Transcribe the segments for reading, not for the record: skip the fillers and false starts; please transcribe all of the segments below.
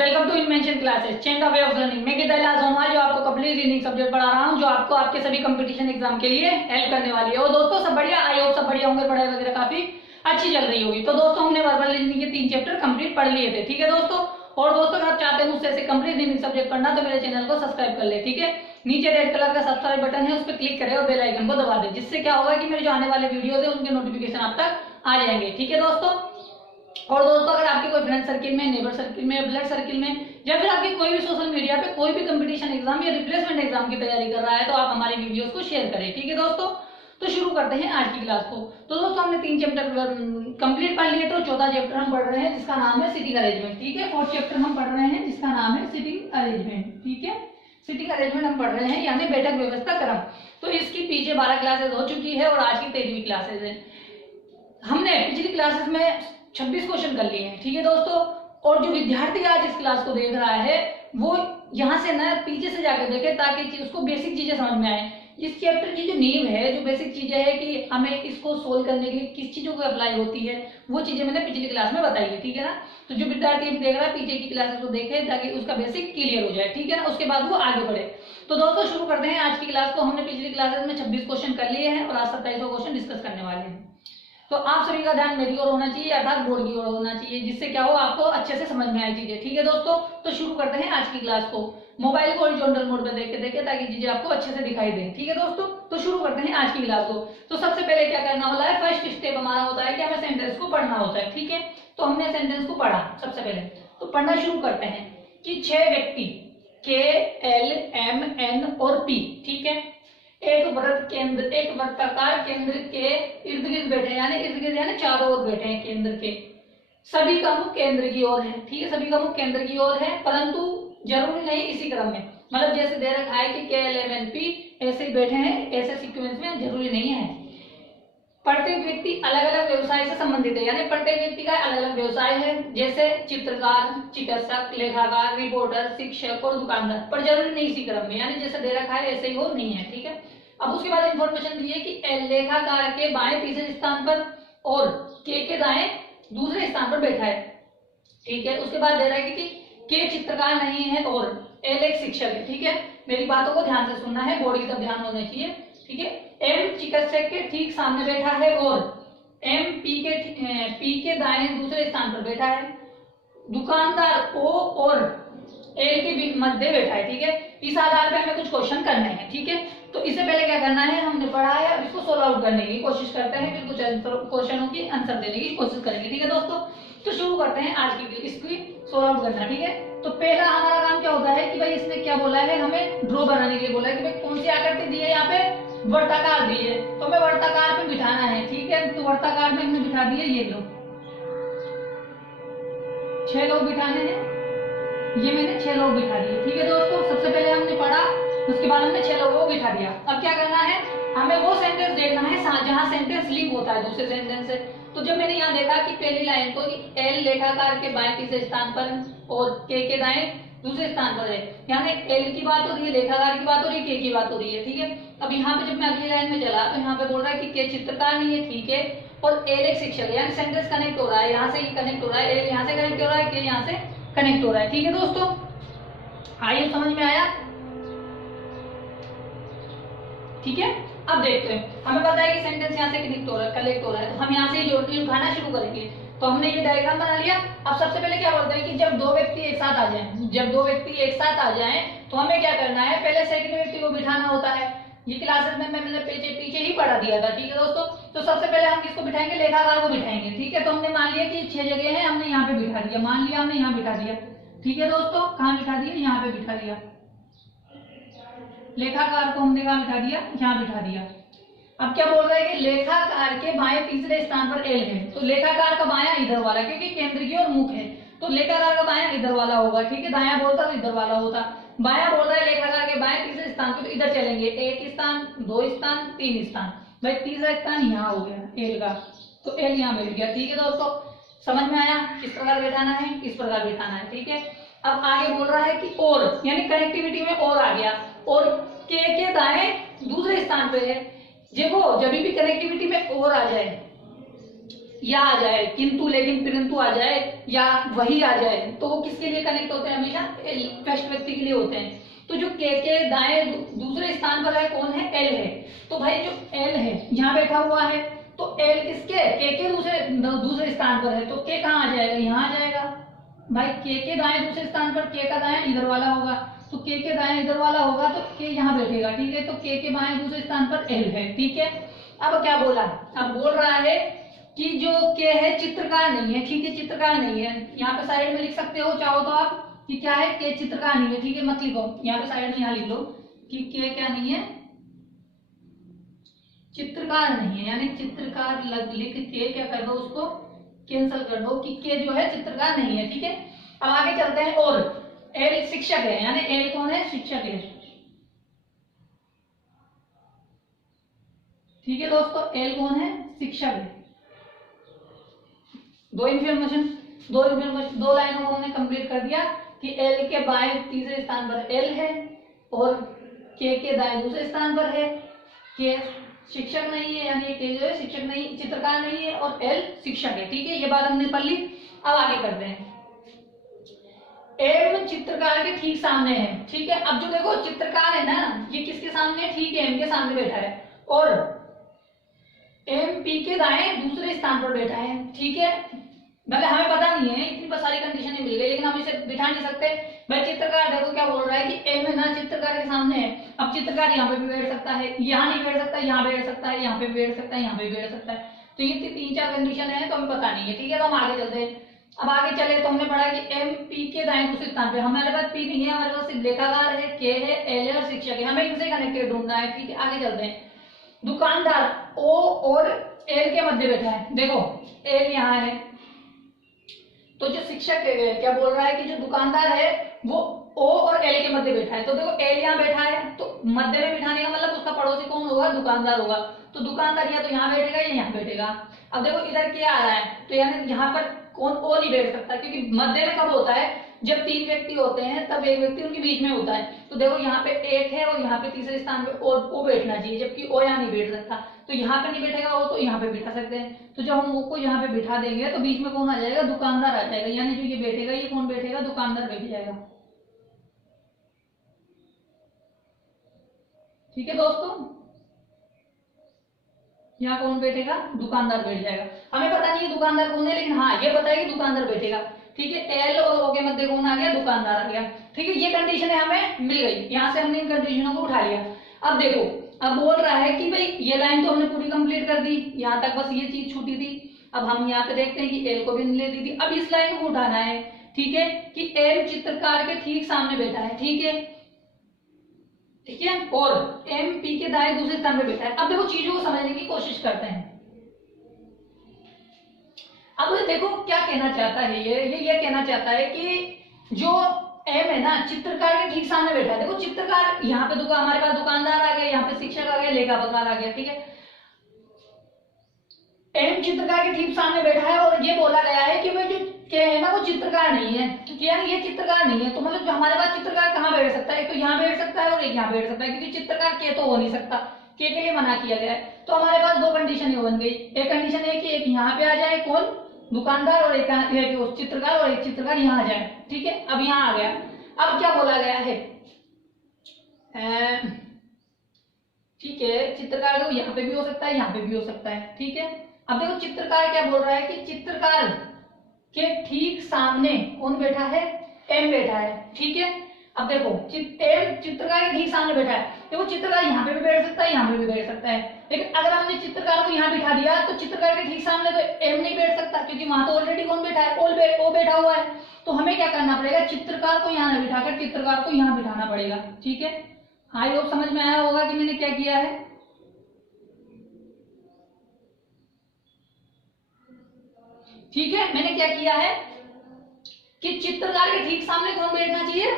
Welcome to invention classes change the way of learning. मैं गीता इलाज हूं, जो आपको कंप्लीट रीडिंग सब्जेक्ट पढ़ा रहा हूं, जो आपको आपके सभी कंपटीशन एग्जाम के लिए हेल्प करने वाली है। और दोस्तों सब बढ़िया, आई होप सब बढ़िया होंगे, पढ़ाई वगैरह काफी अच्छी चल रही होगी। तो दोस्तों हमने वर्बल रीजनिंग के 3 चैप्टर कंप्लीट पढ़ लिए थे, ठीक है दोस्तों। और दोस्तों अगर आप चाहते हैं मुझसे ऐसे कंप्लीट रीडिंग सब्जेक्ट पढ़ना तो मेरे चैनल को सब्सक्राइब कर ले, ठीक है। नीचे रेड कलर का सब्सक्राइब बटन है, उस पर क्लिक करें और बेल आइकन को दबा दें, जिससे क्या होगा कि मेरे जो आने वाले वीडियोस है उनके नोटिफिकेशन आप तक आ जाएंगे, ठीक है दोस्तों। और दोस्तों अगर आपके कोई फ्रेंड सर्किल में, नेबर सर्किल में, ब्लड सर्किल में या फिर आपके कोई भी सोशल मीडिया पे कोई भी कंपटीशन एग्जाम या रिप्लेसमेंट एग्जाम की तैयारी कर रहा है तो आप हमारे वीडियोस को शेयर करें, ठीक है दोस्तों। तो शुरू करते हैं आज की क्लास को। तो दोस्तों हमने 3 चैप्टर कंप्लीट पढ़ लिए, तो चौथा चैप्टर हम पढ़ रहे हैं जिसका नाम है सिटिंग अरेंजमेंट, ठीक है। 4th चैप्टर हम पढ़ रहे हैं जिसका नाम है सिटिंग अरेंजमेंट, ठीक है। सिटिंग अरेंजमेंट हम पढ़ रहे हैं यानी बैठक व्यवस्था क्रम। तो इसकी पीछे 12 क्लासेस हो चुकी है और आज की 13वीं क्लासेस है। हमने पिछली क्लासेस में 26 क्वेश्चन कर लिए हैं, ठीक है दोस्तों। और जो विद्यार्थी आज इस क्लास को देख रहा है वो यहाँ से ना पीछे से जाकर देखे ताकि उसको बेसिक चीजें समझ में आए। इस चैप्टर की जो नींव है, जो बेसिक चीजें है कि हमें इसको सोल्व करने के लिए किस चीजों को अप्लाई होती है, वो चीजें मैंने पिछली क्लास में बताई है, ठीक है ना। तो जो विद्यार्थी देख रहा है पीछे की क्लासेस को देखे ताकि उसका बेसिक क्लियर हो जाए, ठीक है ना। उसके बाद वो आगे बढ़े। तो दोस्तों शुरू करते हैं आज की क्लास को। हमने पिछली क्लासेस में 26 क्वेश्चन कर लिए हैं और आज 27वां क्वेश्चन डिस्कस करने वाले हैं। तो आप सभी का ध्यान मेरी ओर होना चाहिए, अर्थात बोर्ड की ओर होना चाहिए, जिससे क्या हो आपको अच्छे से समझ में आए चीजें, ठीक है दोस्तों। तो शुरू करते हैं आज की क्लास को। मोबाइल को हॉरिजॉन्टल मोड पे देखे ताकि चीजें आपको अच्छे से दिखाई दें, ठीक है दोस्तों। तो शुरू करते हैं आज की क्लास को। तो सबसे पहले क्या करना होता है, फर्स्ट स्टेप हमारा होता है कि हमें सेंटेंस को पढ़ना होता है, ठीक है। तो हमने सेंटेंस को पढ़ा सबसे पहले, तो पढ़ना शुरू करते हैं कि 6 व्यक्ति के, एल, एम, एन और पी, ठीक है, एक वृत्ताकार केंद्र के इर्द गिर्द बैठे, यानी इर्द गिर्द यानी चारों ओर बैठे हैं केंद्र के। सभी का मुख केंद्र की ओर है, ठीक है, सभी का मुख केंद्र की ओर है, परंतु जरूरी नहीं इसी क्रम में, मतलब जैसे दे रखा है कि के, एल, एम, एन, पी ऐसे ही बैठे हैं, ऐसे सीक्वेंस में, जरूरी नहीं है। प्रत्येक व्यक्ति अलग अलग व्यवसाय से संबंधित है, यानी प्रत्येक व्यक्ति का अलग अलग व्यवसाय है, जैसे चित्रकार, चिकित्सक, लेखाकार, रिपोर्टर, शिक्षक और दुकानदार, पर जरूरी नहीं इसी क्रम में, यानी जैसे दे रखा है ऐसे ही हो नहीं है, ठीक है। अब उसके बाद इंफॉर्मेशन दी है कि लेखाकार के बाएं तीसरे स्थान पर और के दाएं दूसरे स्थान पर बैठा है, ठीक है। उसके बाद दे रहा है कि के चित्रकार नहीं है और एल एक शिक्षक है, ठीक है। मेरी बातों को ध्यान से सुनना है, बोर्ड की तरफ ध्यान होना चाहिए, ठीक है। एम चिकित्सक के ठीक सामने बैठा है और एम पी के दाएं दूसरे स्थान पर बैठा है। दुकानदार ओ और एल के मध्य बैठा है, ठीक है। इस आधार पर हमें कुछ क्वेश्चन करने हैं, ठीक है। तो इससे पहले क्या करना है, हमने पढ़ा है, अब इसको सोल्व आउट करने की कोशिश करते हैं, फिर कुछ क्वेश्चनों की आंसर देने की कोशिश करेंगे, ठीक है दोस्तों। तो शुरू करते हैं आज की इसकी सोल्व आउट करना, ठीक है। तो पहला हमारा काम क्या होता है कि भाई इसने क्या बोला है, हमें ड्रॉ बनाने के लिए बोला है कि भाई कौन सी आकृति दी है, यहाँ पे वर्ताकार दी है, तो हमें वर्ताकार पे बिठाना है, ठीक है। तो वर्ताकार में हमने बिठा दिए ये लोग, 6 लोग बिठाने हैं, ये मैंने 6 लोग बिठा दिए, ठीक है दोस्तों। सबसे पहले हमने पढ़ा, उसके बाद हमने 6 लोगों को बिठा दिया। अब क्या करना है, हमें वो सेंटेंस देखना है जहां सेंटेंस लिंक होता है दूसरे सेंटेंस से। तो जब मैंने यहाँ देखा कि पहली लाइन को एल लेखाकार के बाएं तीसरे स्थान पर और के दाएं दूसरे स्थान पर है, यानी एल की बात हो रही है, लेखाकार की बात हो रही है, के की बात हो रही है, ठीक है। अब यहाँ पे जब मैं अगली लाइन में चला तो यहाँ पे बोल रहा है कि के चित्रकार नहीं है, ठीक है, और एल एक शिक्षक है, यानी सेंटेंस कनेक्ट हो रहा है, यहाँ से ही कनेक्ट हो रहा है, एल यहाँ से कनेक्ट हो रहा है, के यहाँ से कनेक्ट हो रहा है, ठीक है दोस्तों। आइए समझ में आया, ठीक है। अब देखते हैं, हमें पता है कि सेंटेंस यहाँ से कनेक्ट हो रहा है, कलेक्ट हो रहा है, तो हम यहाँ से जोड़ने उठाना शुरू करेंगे। तो हमने ये डायग्राम बना लिया। अब सबसे पहले क्या बोलते हैं कि जब 2 व्यक्ति एक साथ आ जाएं, जब 2 व्यक्ति एक साथ आ जाएं तो हमें क्या करना है, पहले सेकंड व्यक्ति को बिठाना होता है। ये क्लासेस में मैंने पीछे ही पढ़ा दिया था, ठीक है दोस्तों। तो सबसे पहले हम किसको बिठाएंगे, लेखाकार को बिठाएंगे, ठीक है। तो हमने मान लिया कि 6 जगह है, हमने यहाँ पे बिठा दिया, मान लिया हमने यहाँ बिठा दिया, ठीक है दोस्तों। कहाँ बिठा दिया, यहाँ पे बिठा दिया। लेखाकार को हमने कहाँ बिठा दिया, यहाँ बिठा दिया। अब क्या बोल रहा है कि लेखाकार के बाएं तीसरे स्थान पर एल है, तो लेखाकार का बायां इधर वाला, क्योंकि केंद्र की ओर मुख है, तो लेखाकार का बायां इधर वाला होगा, ठीक है। दायां बोलता तो इधर वाला होता, बायां बोल रहा है लेखाकार के बाएं तीसरे स्थान पर, तो इधर चलेंगे, 1 स्थान, 2 स्थान, 3 स्थान, भाई तीसरा स्थान यहाँ हो गया एल का, तो एल यहाँ मिल गया, ठीक है दोस्तों। समझ में आया, किस प्रकार बैठाना है, किस प्रकार बैठाना है, ठीक है। अब आगे बोल रहा है कि और, यानी कनेक्टिविटी में और आ गया, और के दाएं दूसरे स्थान पे है। देखो जब भी कनेक्टिविटी में और आ जाए या आ जाए, किंतु लेकिन परंतु आ जाए, या वही आ जाए, तो वो किसके लिए कनेक्ट होते हैं? हमेशा फर्स्ट व्यक्ति के लिए होते हैं। तो जो के दाएं दूसरे स्थान पर है कौन है? एल है। तो भाई जो एल है यहाँ बैठा हुआ है, तो एल किसके? के दूसरे स्थान पर है, तो के कहाँ आ जाएगा? यहाँ आ जाएगा। भाई के दाएं दूसरे स्थान पर, के का दाएं इधर वाला होगा, तो के दाएं इधर वाला होगा, तो के यहाँ बैठेगा, ठीक है। तो के बाएं दूसरे स्थान पर एल है, ठीक है। अब क्या बोला? अब बोल रहा है कि जो के है चित्रकार नहीं है, ठीक है, चित्रकार नहीं है। यहाँ पे साइड में लिख सकते हो चाहो तो आप कि क्या है? के चित्रकार नहीं है, ठीक है, मत लिखो यहाँ पे, साइड में यहाँ लिख लो कि के क्या नहीं है? चित्रकार नहीं है, यानी चित्रकार लिख के क्या कर दो, उसको कैंसिल कर दो कि के जो है चित्रकार नहीं है, ठीक है। अब आगे चलते हैं। और एल शिक्षक है, यानी एल कौन है? शिक्षक है, ठीक है दोस्तों। एल कौन है? शिक्षक है। दो लाइनों को हमने कंप्लीट कर दिया कि एल के बाएं तीसरे स्थान पर एल है और के दाएं दूसरे स्थान पर है। के शिक्षक नहीं है, यानी के जो है शिक्षक नहीं, चित्रकार नहीं है, और एल शिक्षक है, ठीक है। ये बात हमने पढ़ ली। अब आगे करते हैं। एम चित्रकार के ठीक सामने है, ठीक है। अब जो देखो चित्रकार है ना, ये किसके सामने है? ठीक है, एम के सामने बैठा है, और एम पी के दाएं दूसरे स्थान पर बैठा है, ठीक है। मतलब हमें पता नहीं है, इतनी सारी कंडीशनें मिल गई, लेकिन हम इसे बिठा नहीं सकते। भाई चित्रकार देखो क्या बोल रहा है कि एम है ना चित्रकार के सामने है। अब चित्रकार यहाँ पे भी बैठ सकता है, यहाँ नहीं बैठ सकता, यहाँ बैठ सकता है, यहाँ पे बैठ सकता है, यहाँ पे बैठ सकता है। तो ये 3-4 कंडीशन है, तो हमें पता नहीं है, ठीक है। तो हम आगे चलते हैं। अब आगे चले तो हमने पढ़ा कि एम पी के दाएं दूसरे स्थान पे, हमारे पास पी नहीं है, हमारे पास सिर्फ लेखाकार है, के है, एल है और शिक्षक है, हमें इनसे कनेक्टेड ढूंढना है, ठीक है। आगे चलते हैं। दुकानदार ओ और एल के मध्य बैठा है, देखो एल यहाँ है, तो जो शिक्षक क्या बोल रहा है कि जो दुकानदार है वो ओ और एल के मध्य बैठा है। तो देखो एल यहाँ बैठा है, तो मध्य में बिठाने का मतलब उसका पड़ोसी कौन होगा? दुकानदार होगा। तो दुकानदार या तो यहाँ बैठेगा या यहाँ बैठेगा। अब देखो इधर क्या आ रहा है, तो यानी यहाँ पर कौन? ओ नहीं बैठ सकता, क्योंकि मध्य में कब होता है? जब 3 व्यक्ति होते हैं तब एक व्यक्ति उनके बीच में होता है। तो देखो यहाँ पे एक है और यहाँ पे तीसरे स्थान पे ओ बैठना चाहिए, जबकि ओ यहाँ नहीं बैठ सकता। तो यहाँ पे नहीं बैठेगा वो, तो यहाँ पे बिठा सकते हैं। तो जब हम ओ को यहाँ पे बिठा देंगे तो बीच में कौन आ जाएगा? दुकानदार आ जाएगा, यानी जो ये बैठेगा ये कौन बैठेगा? दुकानदार बैठ जाएगा, ठीक है दोस्तों। यहाँ कौन बैठेगा? दुकानदार बैठ जाएगा। हमें पता नहीं है दुकानदार कौन है, लेकिन हाँ ये पता है कि दुकानदार बैठेगा, ठीक है। एल और ओ के मध्य कौन आ गया? दुकानदार आ गया, ठीक है। ये कंडीशन है हमें मिल गई, यहाँ से हमने इन कंडीशनों को उठा लिया। अब देखो, अब बोल रहा है कि भाई ये लाइन तो हमने पूरी कंप्लीट कर दी, यहाँ तक बस ये चीज छूटी थी। अब हम यहाँ पे देखते हैं कि एल को भी ले दी थी। अब इस लाइन को उठाना है, ठीक है, कि एल चित्रकार के ठीक सामने बैठा है, ठीक है, ठीक है, और एम पी के दाएं दूसरे स्थान पे बैठा है। अब देखो चीजों को समझने की कोशिश करते हैं। अब देखो क्या कहना चाहता है ये कहना चाहता है कि जो एम है ना चित्रकार के ठीक सामने बैठा है। देखो चित्रकार यहाँ पे हमारे पास दुकानदार आ गया, यहाँ पे शिक्षक आ गया, लेखाकार आ गया, ठीक है। एम चित्रकार के ठीक सामने बैठा है और ये बोला गया है कि भाई जो क्या है ना वो चित्रकार नहीं है, क्योंकि यानी ये चित्रकार नहीं है। तो मतलब जो हमारे पास चित्रकार कहाँ बैठ सकता है? एक तो यहाँ बैठ सकता है और एक यहाँ बैठ सकता है, क्योंकि चित्रकार के तो हो नहीं सकता, के लिए मना किया गया है। तो हमारे पास 2 कंडीशन बन गई। एक कंडीशन है कि एक यहाँ पे आ जाए कौन? दुकानदार, और एक चित्रकार, और एक चित्रकार यहाँ आ जाए, ठीक है। अब यहाँ आ गया। अब क्या बोला गया है? ठीक है, चित्रकार तो यहाँ पे भी हो सकता है, यहाँ पे भी हो सकता है, ठीक है। अब देखो चित्रकार क्या बोल रहा है कि चित्रकार के ठीक सामने कौन बैठा है? एम बैठा है, ठीक है। अब देखो एम चित्रकार के ठीक सामने बैठा है। देखो चित्रकार यहाँ पे भी बैठ सकता है, यहाँ पे भी बैठ सकता है, लेकिन अगर हमने चित्रकार को यहाँ बिठा दिया तो चित्रकार के ठीक सामने तो एम नहीं बैठ सकता, क्योंकि वहां तो ऑलरेडी कौन बैठा है? ओ बैठा हुआ है। तो हमें क्या करना पड़ेगा? चित्रकार को यहाँ न बिठाकर चित्रकार को यहाँ बिठाना पड़ेगा, ठीक है। हाँ ये समझ में आया होगा कि मैंने क्या किया है। ठीक है, मैंने क्या किया है कि चित्रकार के ठीक सामने कौन बैठना चाहिए?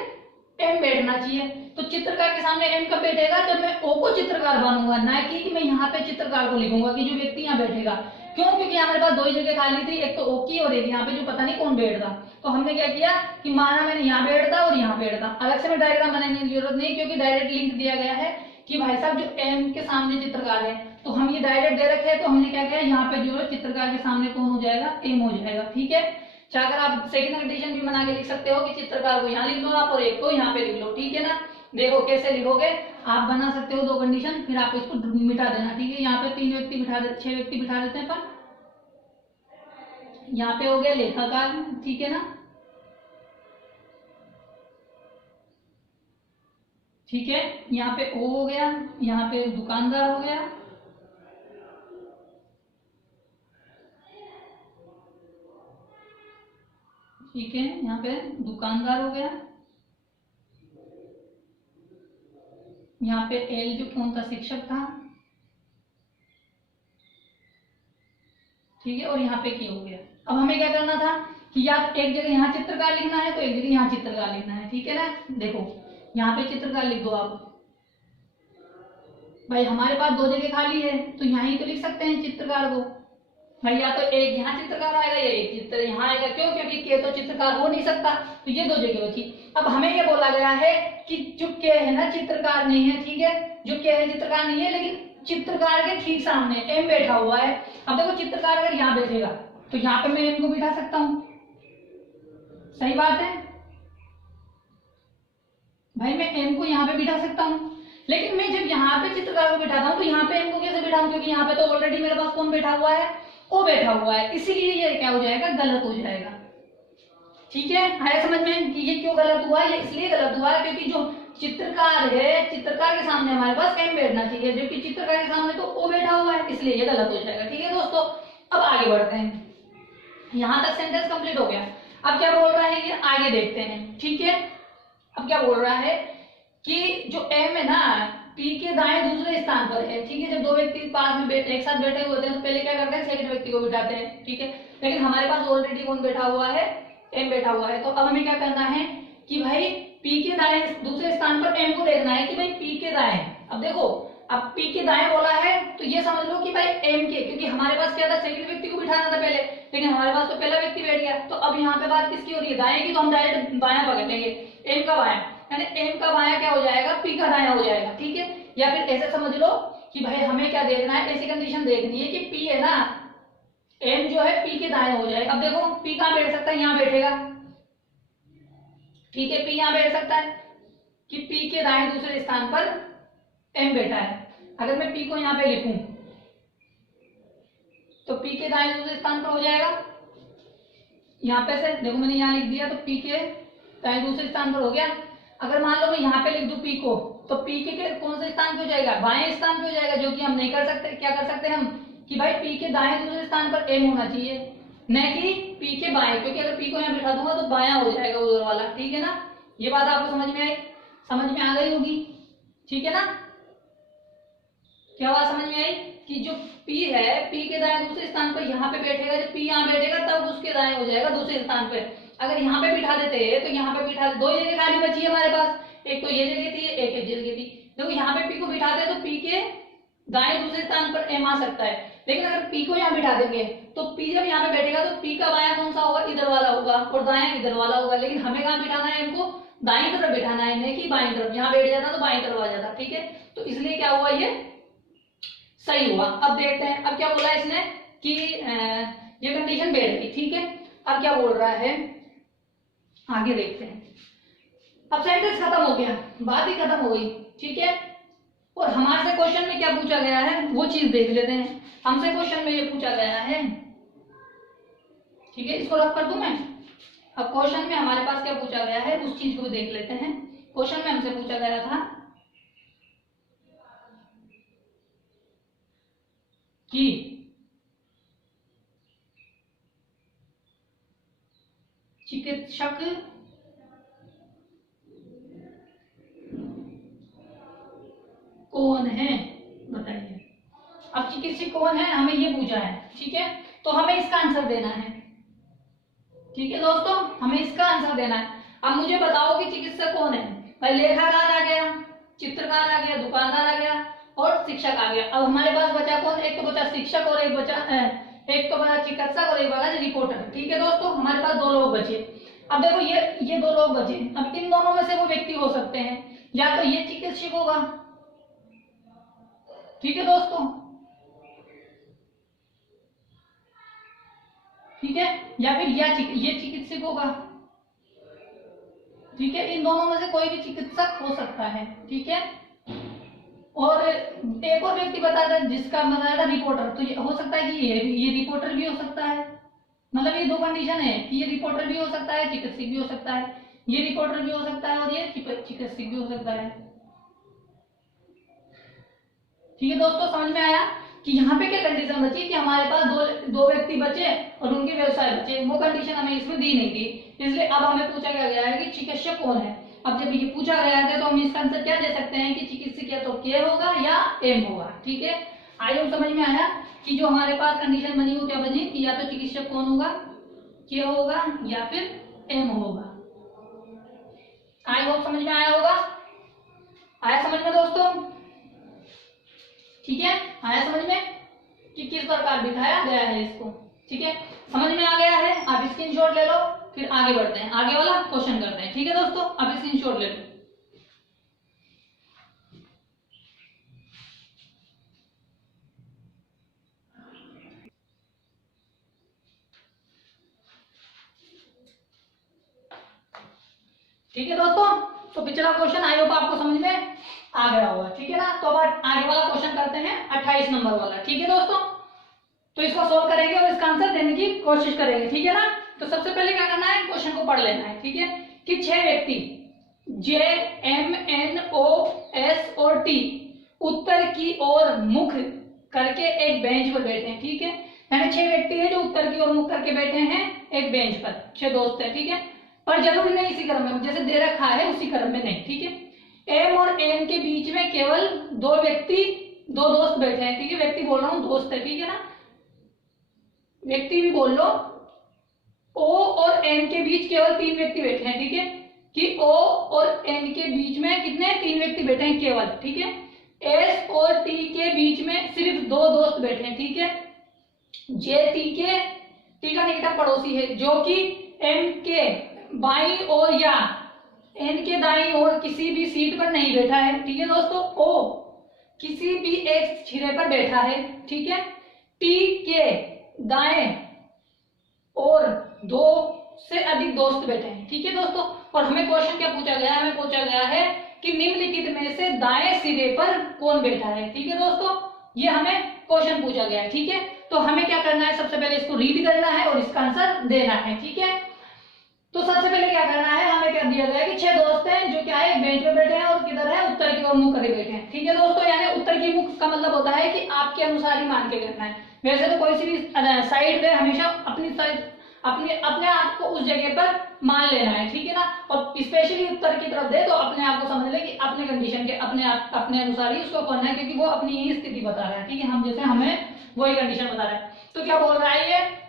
एम बैठना चाहिए। तो चित्रकार के सामने एम कब बैठेगा? जब मैं ओ को चित्रकार बनूंगा, ना कि मैं यहाँ पे चित्रकार को लिखूंगा कि जो व्यक्ति यहाँ बैठेगा। क्यों? क्योंकि हमारे पास 2 ही जगह खाली थी, एक तो ओ की और एक यहाँ पे जो पता नहीं कौन बैठता। तो हमने क्या किया कि माना मैंने यहाँ बैठता और यहाँ बैठता। अलग से मैं डायग्राम बनाने की जरूरत नहीं, क्योंकि डायरेक्ट लिंक दिया गया है कि भाई साहब जो एम के सामने चित्रकार है तो हम ये डायरेक्ट दे रखे हैं, तो हमने क्या किया, यहाँ पे जो है चित्रकार के सामने कौन हो जाएगा, एम हो जाएगा। ठीक है, चाहे आप सेकंड कंडीशन भी बना के लिख सकते हो कि चित्रकार को यहाँ लिख लो आप और एक को यहाँ पे लिख लो। ठीक है ना, देखो कैसे लिखोगे आप, बना सकते हो 2 कंडीशन, फिर आप इसको मिटा देना। ठीक है, यहाँ पे 3 व्यक्ति बिठा दे, 6 व्यक्ति बिठा देते हैं अपन। यहाँ पे हो गया लेखाकार, ठीक है ना, ठीक है, यहाँ पे ओ हो गया, यहाँ पे दुकानदार हो गया, ठीक है, यहाँ पे दुकानदार हो गया, यहाँ पे एल जो कौन था, शिक्षक था, ठीक है, और यहाँ पे के हो गया। अब हमें क्या करना था कि या एक जगह यहाँ चित्रकार लिखना है तो एक जगह यहाँ चित्रकार लिखना है। ठीक है ना, देखो यहाँ पे चित्रकार लिख दो आप, भाई हमारे पास 2 जगह खाली है तो यहाँ ही तो लिख सकते हैं चित्रकार को। भाई या तो एक यहाँ चित्रकार आएगा या एक चित्र यहाँ आएगा, क्यों, क्योंकि के तो चित्रकार हो नहीं सकता, तो ये 2 जगह बची। अब हमें ये बोला गया है कि जो के है ना चित्रकार नहीं है, ठीक है, जो के है चित्रकार नहीं है, लेकिन चित्रकार के ठीक सामने एम बैठा हुआ है। अब देखो चित्रकार अगर यहाँ बैठेगा तो यहाँ पे मैं एम को बिठा सकता हूँ, सही बात है भाई, मैं एम को यहाँ पे बिठा सकता हूँ, लेकिन मैं जब यहाँ पे चित्रकार को बिठाता हूँ तो यहाँ पे एम को कैसे बिठाऊं, क्योंकि यहाँ पे तो ऑलरेडी मेरे पास कौन बैठा हुआ है, ओ बैठा हुआ है, इसीलिए ये क्या हो जाएगा, गलत हो जाएगा। ठीक है, आया समझ में कि ये क्यों गलत हुआ है, ये इसलिए गलत हुआ है क्योंकि जो चित्रकार है, चित्रकार के सामने हमारे पास एम बैठना चाहिए, जबकि चित्रकार के सामने तो ओ बैठा हुआ है, इसलिए ये गलत हो जाएगा। ठीक है दोस्तों, अब आगे बढ़ते हैं, यहां तक सेंटेंस कंप्लीट हो गया। अब क्या बोल रहा है ये आगे देखते हैं। ठीक है, अब क्या बोल रहा है कि जो एम है ना पी के दाएं दूसरे स्थान पर है। ठीक है, जब 2 व्यक्ति पास में एक साथ बैठे हुए होते हैं तो पहले क्या करते हैं, सेकंड व्यक्ति को बिठाते हैं। ठीक है, लेकिन हमारे पास ऑलरेडी कौन बैठा हुआ है, एम बैठा हुआ है, तो अब हमें क्या करना है कि भाई पी के दाएं दूसरे स्थान पर एम को देखना है कि भाई पी के दाएं। अब देखो, अब पी के दाएं बोला है तो ये समझ लो कि भाई एम के, क्योंकि हमारे पास क्या था, सेकंड व्यक्ति को बिठाना था पहले, लेकिन हमारे पास तो पहला व्यक्ति बैठ गया, तो अब यहाँ पे बात किसकी हो रही है, दाएं की, तो हम डायरेक्ट बायां पकड़ लेंगे, एम का बायां, यानी एम का बायां क्या हो जाएगा, पी का दायां हो जाएगा। ठीक है, या फिर ऐसे समझ लो कि भाई हमें क्या देखना है, ऐसी कंडीशन देखनी है कि पी है ना, एम जो है पी के दाएं हो जाएगा। अब देखो पी कहाँ बैठ सकता है, यहाँ बैठेगा। ठीक है, पी यहाँ बैठ सकता है कि पी के दाएं दूसरे स्थान पर एम बैठा है। अगर मैं पी को यहाँ पे लिखूं तो पी के दाएं दूसरे स्थान पर हो जाएगा, यहाँ पे से देखो मैंने यहाँ लिख दिया, तो पी के दाएं दूसरे स्थान पर हो गया। अगर मान लो मैं यहाँ पे लिख दूं पी को, तो पी के कौन से स्थान पे हो जाएगा, बाएं स्थान पे हो जाएगा, जो कि हम नहीं कर सकते। क्या कर सकते हैं हम कि भाई पी के दाएं दूसरे स्थान पर एम होना चाहिए, न कि पी के बाएं, क्योंकि अगर पी को यहाँ बिठा दूंगा तो बायां हो जाएगा उधर वाला। ठीक है ना, ये बात आपको समझ में आई, समझ में आ गई होगी। ठीक है ना, क्या बात समझ में आई कि जो पी है पी के दाएं दूसरे स्थान पर यहाँ पे बैठेगा, जब पी यहाँ बैठेगा तब उसके दाएं हो जाएगा दूसरे स्थान पे। अगर यहाँ पे बिठा देते हैं तो यहाँ पे बिठा, 2 जगह खाली बची है हमारे पास, एक तो ये जगह थी, एक ये जगह थी। देखो यहाँ पे पी को बिठाते हैं तो पी के दाएं दूसरे स्थान पर एम आ सकता है, लेकिन अगर पी को यहाँ बिठा देंगे तो पी जब यहाँ पे बैठेगा तो पी का बायां कौन सा होगा, इधर वाला होगा, और दायां इधर वाला होगा। लेकिन हमें कहाँ बिठाना है, एम को दाईं तरफ बिठाना है, नहीं कि बाईं तरफ। यहाँ बैठ जाता तो बाईं तरफ आ जाता। ठीक है, तो इसलिए क्या हुआ, ये सही हुआ। अब देखते हैं, अब क्या बोला इसने कि ये कंडीशन बैठ गई। ठीक है, अब क्या बोल रहा है, आगे देखते हैं। अब सेंटेंस खत्म हो गया, बात ही खत्म हो गई। ठीक है, और हमारे से क्वेश्चन में क्या पूछा गया है वो चीज देख लेते हैं। हमसे क्वेश्चन में ये पूछा गया है, ठीक है, इसको रफ कर दूं मैं। अब क्वेश्चन में हमारे पास क्या पूछा गया है उस चीज को भी देख लेते हैं। क्वेश्चन में हमसे पूछा गया था कि चिकित्सक कौन है, बताइए। अब चिकित्सक कौन है हमें ये पूछा है। ठीक है, तो हमें इसका आंसर देना है। ठीक है दोस्तों, हमें इसका आंसर देना है। अब मुझे बताओ कि चिकित्सक कौन है। भाई लेखाकार आ गया, चित्रकार आ गया, दुकानदार आ गया और शिक्षक आ गया। अब हमारे पास बचा कौन, एक तो बचा शिक्षक और एक तो बचा चिकित्सक और एक बचा रिपोर्टर। ठीक है दोस्तों, हमारे पास 2 लोग बचे। अब देखो ये 2 लोग बचे, अब इन दोनों में से वो व्यक्ति हो सकते हैं, या तो ये चिकित्सक होगा, ठीक है दोस्तों, ठीक है, या फिर ये चिकित्सक होगा, ठीक है, इन दोनों में से कोई भी चिकित्सक हो सकता है, ठीक है। और एक और व्यक्ति बताया था जिसका बताया था रिपोर्टर, तो ये हो सकता है कि ये रिपोर्टर भी हो सकता है, मतलब ये दो कंडीशन है कि ये रिपोर्टर भी हो सकता है, चिकित्सक भी हो सकता है, ये रिपोर्टर भी हो सकता है और ये चिकित्सक भी हो सकता है, ठीक है दोस्तों। समझ में आया कि यहाँ पे क्या कंडीशन बची कि हमारे पास दो व्यक्ति बचे और उनके व्यवसाय बचे, वो कंडीशन हमें इसमें दी नहीं थी, इसलिए अब हमें पूछा गया है कि चिकित्सक कौन है। अब जब ये पूछा गया है तो हम इसका आंसर क्या दे सकते हैं कि चिकित्सक या तो के होगा या एम होगा, ठीक है। आई होप समझ में आया कि जो हमारे पास कंडीशन बनी वो क्या बनी कि या तो चिकित्सक कौन होगा, के होगा या फिर एम होगा। आई होप समझ में आया होगा, आया समझ में दोस्तों, ठीक है, आया समझ में कि किस प्रकार बिठाया गया है इसको, ठीक है। समझ में आ गया है, आप स्क्रीनशॉट ले लो, फिर आगे बढ़ते हैं, आगे वाला क्वेश्चन करते हैं, ठीक है दोस्तों। अब स्क्रीनशॉट ले लो। ठीक है दोस्तों, तो पिछला क्वेश्चन आई होप आपको समझ में आ गया होगा, ठीक है ना। तो अब आगे वाला क्वेश्चन करते हैं 28 नंबर वाला, ठीक है दोस्तों। तो इसको सोल्व करेंगे और इसका आंसर देने की कोशिश करेंगे, ठीक है ना। तो सबसे पहले क्या करना है, क्वेश्चन को पढ़ लेना है, ठीक है, कि 6 व्यक्ति जे एम एन ओ एस और टी उत्तर की ओर मुख करके एक बेंच पर बैठे हैं, ठीक है। यानी 6 व्यक्ति है जो उत्तर की ओर मुख करके बैठे हैं एक बेंच पर, 6 दोस्त है, ठीक है। पर जरूरी नहीं इसी क्रम में, जैसे दे रखा है उसी क्रम में नहीं, ठीक है। एम और एन के बीच में केवल दो दोस्त बैठे हैं, ठीक है। व्यक्ति बोल रहा हूं, दोस्त है, ठीक है ना, व्यक्ति भी बोल लो। ओ और एन के बीच केवल 3 व्यक्ति बैठे हैं, ठीक है, कि ओ और एन के बीच में कितने 3 व्यक्ति बैठे हैं केवल, ठीक है। एस और टी के बीच में सिर्फ 2 दोस्त बैठे हैं, ठीक है। जे टी का निकटतम पड़ोसी है जो कि एम के बाईं ओर या एन के दाईं ओर किसी भी सीट पर नहीं बैठा है, ठीक है दोस्तों। ओ किसी भी एक सिरे पर बैठा है, ठीक है। टी के दाएं और 2 से अधिक दोस्त बैठे हैं, ठीक है दोस्तों। और हमें क्वेश्चन क्या पूछा गया है, हमें पूछा गया है कि निम्नलिखित में से दाएं सिरे पर कौन बैठा है, ठीक है दोस्तों। ये हमें क्वेश्चन पूछा गया है, ठीक है। तो हमें क्या करना है, सबसे पहले इसको रीड करना है और इसका आंसर देना है, ठीक है। तो सबसे पहले क्या करना है, हमें क्या दिया गया है कि 6 दोस्त हैं जो क्या है बेंच पे बैठे हैं और किधर है, उत्तर की ओर मुख करके बैठे हैं, ठीक है दोस्तों। यानी उत्तर की मुख का मतलब होता है कि आपके अनुसार ही मान के करना है। वैसे तो कोई सी भी साइड पे हमेशा अपने आप को उस जगह पर मान लेना है, ठीक है ना। और स्पेशली उत्तर की तरफ दे तो अपने आप को समझ ले कि अपने कंडीशन के अपने अनुसार ही उसको करना है, क्योंकि वो अपनी ही स्थिति बता रहा है, ठीक है। हम जैसे हमें वही कंडीशन बता रहा है। तो क्या बोल रहा है ये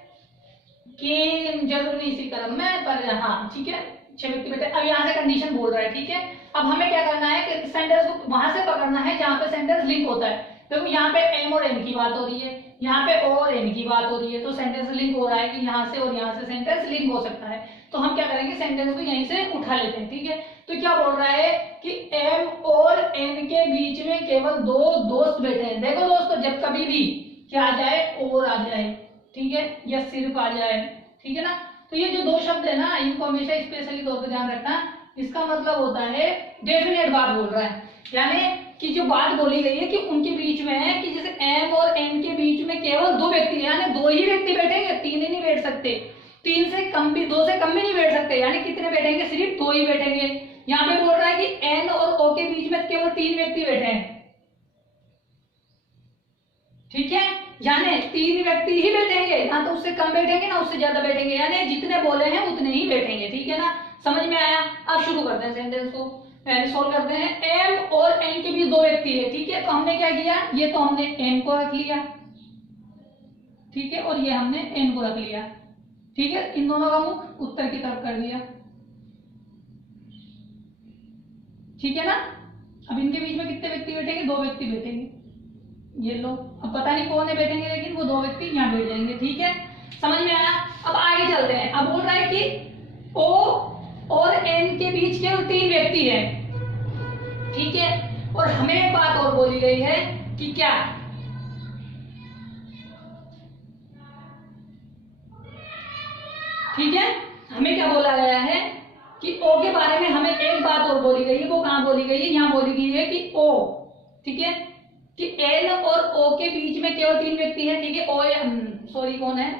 कि जरूरी इसी क्रम में, पर हाँ ठीक है 6 व्यक्ति बैठे। अब यहाँ से कंडीशन बोल रहा है, ठीक है। अब हमें क्या करना है कि सेंटेंस को वहां से पकड़ना है जहाँ पे सेंटेंस लिंक होता है। देखो यहाँ पे एम और एन की बात हो रही है, यहाँ पे ओ और एन की बात हो रही है, तो सेंटेंस लिंक हो रहा है कि यहाँ से और यहाँ से सेंटेंस लिंक हो सकता है। तो हम क्या करेंगे, सेंटेंस को यहीं से उठा लेते हैं, ठीक है। तो क्या बोल रहा है कि एम और एन के बीच में केवल 2 दोस्त बैठे हैं। देखो दोस्तों, जब कभी भी क्या आ जाए, और आ जाए, ठीक है, या सिर्फ आ जाए, ठीक है ना। तो ये जो 2 शब्द है ना, इनको हमेशा स्पेशली तौर पर ध्यान रखना। इसका मतलब होता है डेफिनेट बात बोल रहा है, यानी कि जो बात बोली गई है कि उनके बीच में है कि जैसे एम और एन के बीच में केवल 2 व्यक्ति, यानी 2 ही व्यक्ति बैठेंगे, 3 ही नहीं बैठ सकते, 3 से कम भी, 2 से कम भी नहीं बैठ सकते। यानी कितने बैठेंगे, सिर्फ 2 ही बैठेंगे। यहाँ पे बोल रहा है कि एन और ओ के बीच में केवल 3 व्यक्ति बैठे हैं, ठीक है। यानी 3 व्यक्ति ही बैठेंगे, ना तो उससे कम बैठेंगे ना उससे ज्यादा बैठेंगे, यानी जितने बोले हैं उतने ही बैठेंगे, ठीक है ना। समझ में आया। अब शुरू करते हैं सेंटेंस को, सोल्व करते हैं। एम और एन के बीच 2 व्यक्ति है, ठीक है। तो हमने क्या किया, ये तो हमने एम को रख लिया, ठीक है, और ये हमने एन को रख लिया, ठीक है। इन दोनों का मुख उत्तर की तरफ कर दिया, ठीक है ना। अब इनके बीच में कितने व्यक्ति बैठेंगे, 2 व्यक्ति बैठेंगे, ये लो। अब पता नहीं कौन है बैठेंगे, लेकिन वो 2 व्यक्ति यहाँ बैठ जाएंगे, ठीक है। समझ में आया। अब आगे चलते हैं। अब बोल रहा है कि ओ और एन के बीच केवल 3 व्यक्ति है, ठीक है। और हमें एक बात और बोली गई है कि क्या, ठीक है, हमें क्या बोला गया है कि ओ के बारे में हमें एक बात और बोली गई है। वो कहाँ बोली गई है? यहाँ बोली गई है कि ओ, ठीक है, कि एन और ओ के बीच में केवल 3 व्यक्ति है। ठीक है, ओ सॉरी कौन है,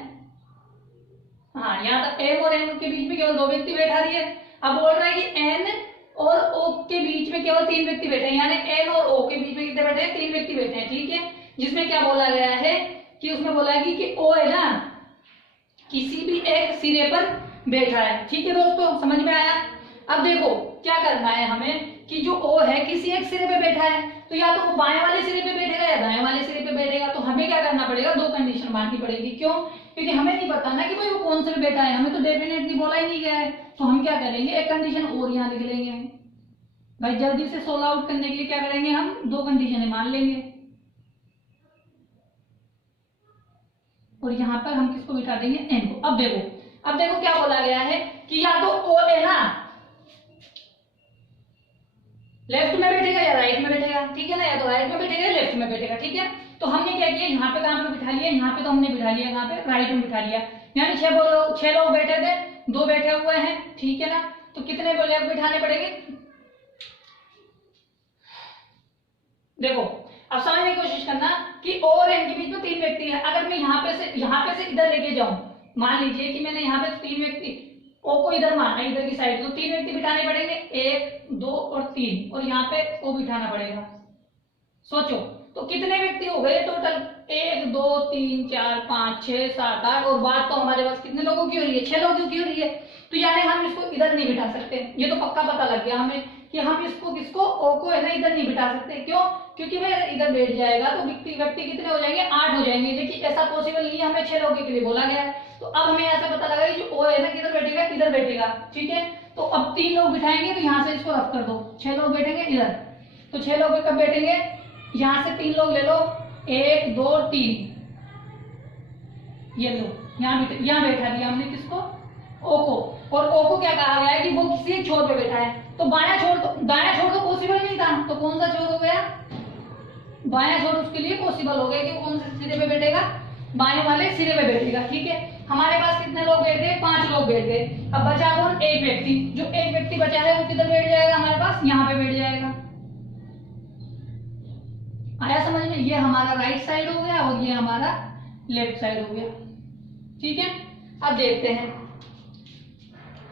हाँ यहाँ तक एम और एन के बीच में केवल 2 व्यक्ति बैठा दिए। अब बोल रहा है कि एन और ओ के बीच में केवल 3 व्यक्ति बैठे हैं, यानी एन और ओ के बीच में कितने बैठे हैं? 3 व्यक्ति बैठे हैं। ठीक है, जिसमें क्या बोला गया है कि उसमें बोला है कि ओ है ना किसी भी एक सिरे पर बैठा है। ठीक है दोस्तों, समझ में आया? अब देखो क्या करना है हमें कि जो ओ है किसी एक सिरे पे बैठा है, तो या तो वो बाएं वाले सिरे पे बैठेगा या दाएं वाले सिरे पे बैठेगा। तो हमें क्या करना पड़ेगा? 2 कंडीशन माननी पड़ेगी। क्यों? क्योंकि हमें नहीं पता ना कि भाई वो कौन से पे बैठा है, हमें तो डेफिनेटली बोला ही नहीं गया है। तो हम क्या करेंगे? एक कंडीशन और यहाँ लिख लेंगे भाई, जल्दी से सोल्व आउट करने के लिए क्या करेंगे? हम 2 कंडीशन मान लेंगे और यहाँ पर हम किसको बिठा देंगे? एन को। अब देखो क्या बोला गया है कि या तो ओ है ना लेफ्ट में बैठेगा या राइट में बैठेगा। ठीक है ना, या तो राइट में बैठेगा या लेफ्ट में बैठेगा। ठीक है, तो हमने क्या किया? यहाँ पे कहाँ पे बिठा लिया? यहाँ पे तो हमने बिठा लिया, यहाँ पे राइट में बिठा लिया। यानी 6 लोग बैठे थे, 2 बैठे हुए हैं। ठीक है ना, तो कितने लोग बिठाने पड़ेंगे? देखो अब समझने की कोशिश करना कि ओ और एन के बीच में 3 व्यक्ति है। अगर मैं यहाँ पे से इधर लेके जाऊं, मान लीजिए कि मैंने यहाँ पे 3 व्यक्ति ओ को इधर माना, इधर की साइड, तो 3 व्यक्ति बिठाने पड़ेंगे, 1 2 और 3, और यहाँ पे ओ बिठाना पड़ेगा। सोचो तो कितने व्यक्ति हो गए टोटल? 1 2 3 4 5 6 7 8, और बात तो हमारे पास कितने लोगों की हो रही है? 6 लोगों की हो रही है। तो यानी हम इसको इधर नहीं बिठा सकते। ये तो पक्का पता लग गया हमें कि हम इसको किसको ओ को है ना इधर नहीं बिठा सकते। क्यों? क्योंकि भाई इधर बैठ जाएगा तो व्यक्ति कितने हो जाएंगे? 8 हो जाएंगे, जो कि ऐसा पॉसिबल नहीं है, हमें 6 लोगों के लिए बोला गया है। तो अब हमें ऐसा पता लगा कि जो ओ है ना किधर बैठेगा? इधर बैठेगा। ठीक है, तो अब 3 लोग बिठाएंगे, तो यहाँ से इसको रफ कर दो, 6 लोग बैठेंगे इधर। तो 6 लोग कब बैठेंगे? यहाँ से 3 लोग ले लो, 1 2 3, ये लो यहाँ बैठा दिया हमने किसको? ओ को। और ओ को क्या कहा गया है कि वो किसी एक छोर पे बैठा है। तो दाया छोर तो पॉसिबल नहीं था, तो कौन सा छोर हो गया? बाया छोर उसके लिए पॉसिबल हो गया कि कौन से सिरे पे बैठेगा? बाएं वाले सिरे पे बैठेगा। ठीक है, हमारे पास कितने लोग बैठ गए? 5 लोग बैठ गए। अब बचा कौन? एक व्यक्ति। जो एक व्यक्ति बचा है वो किधर बैठ जाएगा? हमारे पास यहाँ पे बैठ जाएगा। आया समझ में? ये हमारा राइट साइड हो गया और ये हमारा लेफ्ट साइड हो गया। ठीक है, अब देखते हैं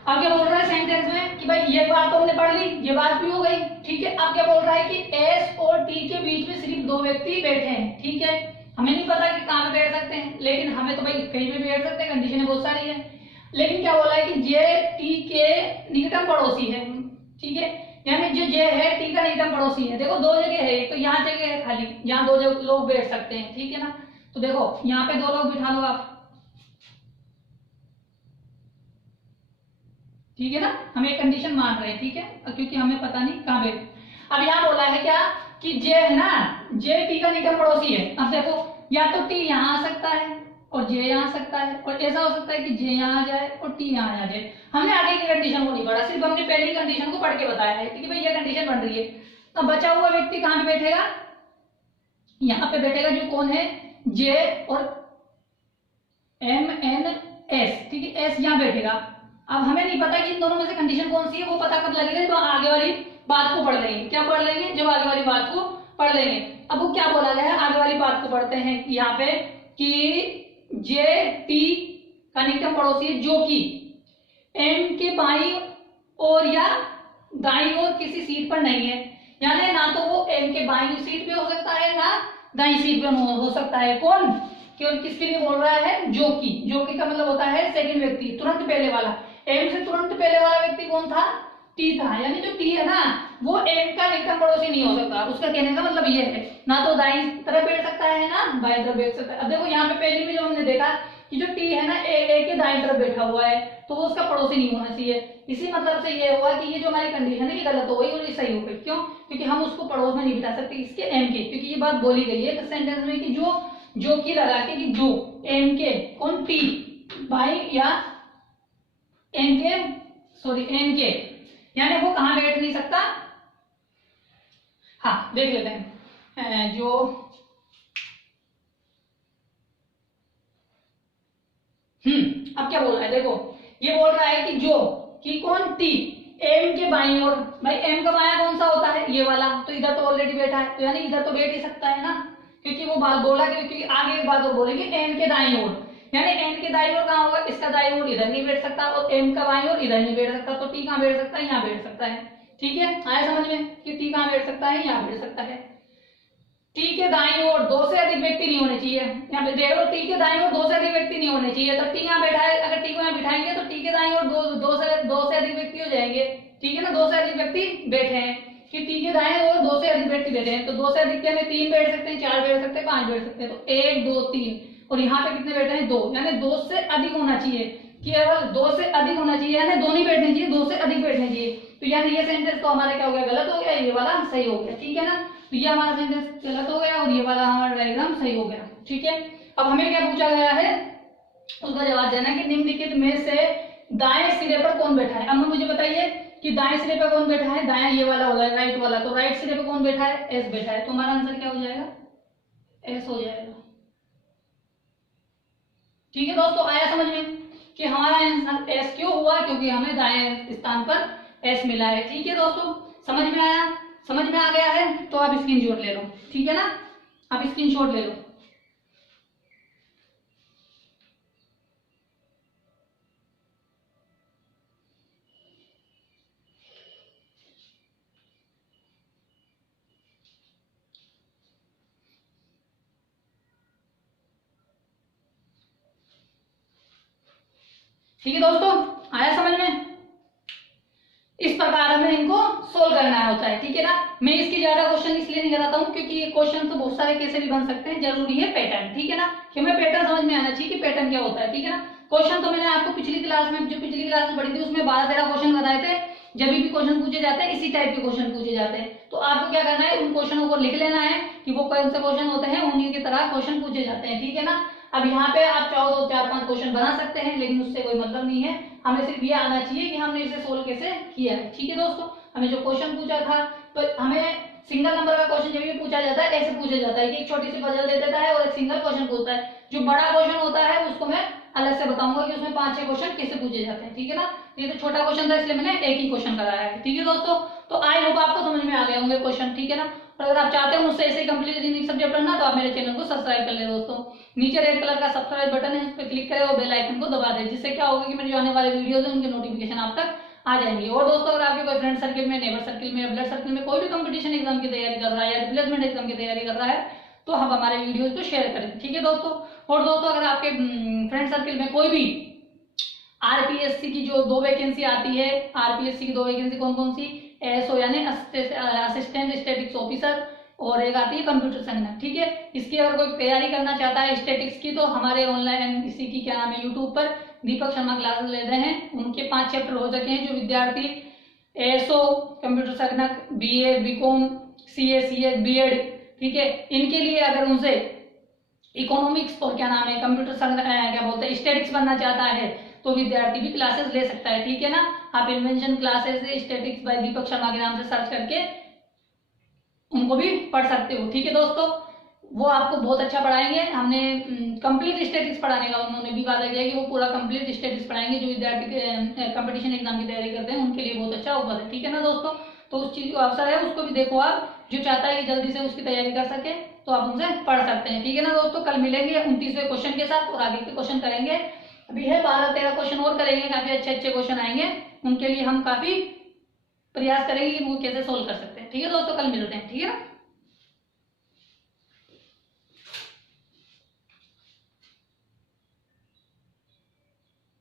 अब क्या बोल रहा है सेंटेंस में कि भाई ये बात तो हमने पढ़ ली, ये बात भी हो गई। ठीक है, अब क्या बोल रहा है कि एस और टी के बीच में सिर्फ 2 व्यक्ति बैठे हैं। ठीक है, हमें नहीं पता कि कहाँ पे बैठ सकते हैं, लेकिन हमें तो भाई कहीं पे बैठ सकते हैं, कंडीशनें बहुत सारी है। लेकिन क्या बोला है कि जे टी के निकटतम पड़ोसी है। ठीक है, यानी जो जे है टी का निकटतम पड़ोसी है। देखो 2 जगह है, तो यहाँ जगह है खाली, जहाँ 2 लोग बैठ सकते हैं। ठीक है ना, तो देखो यहाँ पे 2 लोग बिठा लो आप। ठीक है ना, हम एक कंडीशन मान रहे हैं। ठीक है, क्योंकि हमें पता नहीं कहाँ बैठ। अब यहाँ बोला है क्या कि जे है ना, जे टी का निकटतम पड़ोसी है। अब देखो या तो टी यहाँ आ सकता है और जे यहाँ आ सकता है, और ऐसा हो सकता है कि जे यहाँ आ जाए और टी यहाँ आ जाए। हमने आगे की कंडीशन को नहीं पढ़ा, सिर्फ हमने पहली कंडीशन को पढ़ के बताया है कि भाई ये कंडीशन बन रही है। अब बचा हुआ व्यक्ति कहाँ पे बैठेगा? यहाँ पे बैठेगा, जो कौन है? जे और एम एन एस। ठीक है, एस यहाँ बैठेगा। अब हमें नहीं पता कि इन दोनों में से कंडीशन कौन सी है, वो पता कब लगेगा? तो आगे वाली बात को पढ़ लेंगे। क्या पढ़ लेंगे? जब आगे वाली बात को पढ़ लेंगे। अब वो क्या बोला गया है, आगे वाली बात को पढ़ते हैं यहाँ पे कि जे टी का निकटतम पड़ोसी है जो कि एम के बाईं ओर या दाईं ओर किसी सीट पर नहीं है। यानी ना तो वो एम के बाईं सीट पे हो सकता है, ना दाईं सीट पे हो सकता है। कौन? केवल किसके लिए बोल रहा है? जो कि का मतलब होता है सेकंड व्यक्ति, तुरंत पहले वाला। एम से तुरंत पहले वाला व्यक्ति कौन था? टी था। यानी जो टी है ना वो एम का निकटतम पड़ोसी नहीं हो सकता। उसका कहने का मतलब ये है, ना तो दाईं तरफ बैठ सकता है ना बाईं तरफ बैठ सकता है। अब देखो यहाँ पे पहले में जो हमने देखा कि जो टी है ना ए के दाईं तरफ बैठा हुआ है, तो वो उसका पड़ोसी नहीं होना चाहिए। इसी मतलब से ये हुआ कि ये जो हमारी कंडीशन है ये गलत हो गई और ये सही हो गई। क्यों? क्योंकि हम उसको पड़ोस में नहीं बिठा सकते इसके एम के, क्योंकि ये बात बोली गई है सेंटेंस में कि जो की लगा के कि जो एम के कौन टी बाई या एम के यानी वो कहां बैठ नहीं सकता। हाँ देख लेते हैं जो अब क्या बोल रहा है देखो, ये बोल रहा है कि जो, कि कौन, टी, एम के बाईं ओर, भाई एम का बायां कौन सा होता है, ये वाला, तो इधर तो ऑलरेडी बैठा है, तो यानी इधर तो बैठ ही सकता है ना, क्योंकि वो बात बोला, क्योंकि आगे एक बात और बोलेंगे, एन के दाईं ओर, यानी एन के दाईं ओर कहाँ होगा, इसका दाईं ओर इधर नहीं बैठ सकता, और एम का बाईं ओर इधर नहीं बैठ सकता, तो टी कहाँ बैठ सकता है, यहाँ बैठ सकता है। ठीक है, आया समझ में कि टी कहाँ बैठ सकता है, यहाँ बैठ सकता है। टी के दाईं ओर दो से अधिक व्यक्ति नहीं होने चाहिए, यहाँ पे देख लो, टी के दाईं ओर दो से अधिक व्यक्ति नहीं होने चाहिए, तो टी यहाँ बैठा है, अगर टी को यहाँ बिठाएंगे तो टी के दाईं ओर दो से अधिक व्यक्ति हो जाएंगे। ठीक है ना, दो से अधिक व्यक्ति बैठे हैं, कि टी के दाएं ओर दो से अधिक व्यक्ति बैठे हैं, तो दो से अधिक क्या में 3 बैठ सकते हैं, 4 बैठ सकते हैं, 5 बैठ सकते हैं, तो 1 2 3, और यहाँ पे कितने बैठे हैं, 2, यानी 2 से अधिक होना चाहिए, केवल 2 से अधिक होना चाहिए, यानी 2 नहीं बैठने चाहिए, 2 से अधिक बैठने चाहिए। तो यानी ये सेंटेंस तो हमारा क्या हो गया, गलत हो गया, ये वाला सही हो गया। ठीक है ना, तो ये हमारा सेंटेंस गलत हो गया और ये वाला हमारा डायग्राम सही हो गया। ठीक है, अब हमें क्या पूछा गया है, उसका जवाब देना कि निम्नलिखित में से दाएं सिरे पर कौन बैठा है। अब मुझे बताइए कि दाएं सिरे पर कौन बैठा है, दाएं ये वाला होगा, राइट वाला, तो राइट सिरे पर कौन बैठा है, एस बैठा है, तो हमारा आंसर क्या हो जाएगा, एस हो जाएगा। ठीक है दोस्तों, आया समझ में कि हमारा आंसर एस क्यों हुआ, क्योंकि हमें दाएं स्थान पर एस मिला है। ठीक है दोस्तों, समझ में आया, समझ में आ गया है, तो आप स्क्रीनशॉट ले लो। ठीक है ना, आप स्क्रीनशॉट ले लो। ठीक है दोस्तों, आया समझ में, इस प्रकार हमें इनको सोल्व करना होता है। ठीक है ना, मैं इसकी ज्यादा क्वेश्चन इसलिए नहीं कराता हूँ क्योंकि ये क्वेश्चन तो बहुत सारे कैसे भी बन सकते हैं, जरूरी है पैटर्न। ठीक है ना, कि हमें पैटर्न समझ में आना चाहिए कि पैटर्न क्या होता है। ठीक है ना, क्वेश्चन तो मैंने आपको पिछली क्लास में, जो पिछली क्लास में पढ़ी थी, उसमें 12-13 क्वेश्चन बताए थे। जब भी क्वेश्चन पूछे जाते हैं इसी टाइप के क्वेश्चन पूछे जाते हैं, तो आपको क्या करना है, उन क्वेश्चनों को लिख लेना है कि वो कौन से क्वेश्चन होते हैं, उन्हीं की तरह क्वेश्चन पूछे जाते हैं। ठीक है ना, अब यहाँ पे आप चाहो तो 4-5 क्वेश्चन बना सकते हैं, लेकिन उससे कोई मतलब नहीं है, हमें सिर्फ ये आना चाहिए कि हमने इसे सोल्व कैसे किया है। ठीक है दोस्तों, हमें जो क्वेश्चन पूछा था, तो हमें सिंगल नंबर का क्वेश्चन जब भी पूछा जाता है ऐसे पूछा जाता है कि एक छोटी सी पजल दे देता है और एक सिंगल क्वेश्चन पूछता है। जो बड़ा क्वेश्चन होता है उसको मैं अलग से बताऊंगा कि उसमें 5-6 क्वेश्चन कैसे पूछे जाते हैं। ठीक है ना, ये तो छोटा क्वेश्चन था इसलिए मैंने एक ही क्वेश्चन कराया है। ठीक है दोस्तों, तो आई होप आपको समझ में आ गए होंगे क्वेश्चन। ठीक है ना, और अगर आप चाहते हो मुझसे ऐसे कंप्लीट रीजनिंग सब्जेक्ट पढ़ना, तो आप मेरे चैनल को सब्सक्राइब कर ले दोस्तों। नीचे रेड कलर का सब्सक्राइब बटन है, उस पर क्लिक करें और बेल आइकन को दबा दें, जिससे क्या होगा कि मेरे जो आने वाले वीडियोस हैं उनके नोटिफिकेशन आप तक आ जाएंगे। और दोस्तों, अगर आपके कोई फ्रेंड सर्किल में, नेबर सर्किल में, ब्लड सर्किल में कोई भी कंपटीशन एग्जाम की तैयारी कर रहा है या रिप्लेसमेंट एग्जाम की तैयारी कर रहा है, तो आप हमारे वीडियोस को शेयर करें। ठीक है दोस्तों, और दोस्तों अगर आपके फ्रेंड सर्किल में कोई भी आरपीएससी की जो 2 वैकेंसी आती है, आरपीएससी की 2 वैकेंसी कौन कौन सी, एसओ यानी असिस्टेंट स्टैटिक्स ऑफिसर, और एक आती है कंप्यूटर संगणक। ठीक है, इसकी अगर कोई तैयारी करना चाहता है स्टैटिक्स की, तो हमारे ऑनलाइन इसी की क्या नाम है, यूट्यूब पर दीपक शर्मा क्लासेस ले रहे हैं, उनके 5 चैप्टर हो चुके हैं। जो विद्यार्थी एसओ, कंप्यूटर संगणक, BA, BCom, CA, CA, BEd, ठीक है, इनके लिए अगर उनसे इकोनॉमिक्स और क्या नाम है कंप्यूटर क्या बोलते हैं स्टैटिक्स बनना चाहता है, तो विद्यार्थी भी क्लासेस ले सकता है। ठीक है ना, आप invention classes statics bye Deepak Sharma के नाम से सर्च करके उनको भी पढ़ सकते हो। ठीक है दोस्तों, वो आपको बहुत अच्छा पढ़ाएंगे। हमने कंप्लीट स्टैटिक्स पढ़ाने का उन्होंने भी वादा किया कि वो पूरा कंप्लीट स्टैटिक्स पढ़ाएंगे। जो विद्यार्थी कंपटीशन एग्जाम की तैयारी करते हैं उनके लिए बहुत अच्छा ऑफर है। ठीक है ना दोस्तों, तो उस चीज का अवसर है, उसको भी देखो आप, जो चाहता है कि जल्दी से उसकी तैयारी कर सके, तो आप उनसे पढ़ सकते हैं। ठीक है ना दोस्तों, कल मिलेंगे 29वें क्वेश्चन के साथ और आगे के क्वेश्चन करेंगे। अभी है 12-13 क्वेश्चन और करेंगे, काफी अच्छे अच्छे क्वेश्चन आएंगे, उनके लिए हम काफी प्रयास करेंगे कि वो कैसे सोल्व कर सकते हैं। ठीक है दोस्तों, कल मिलते हैं। ठीक है ना।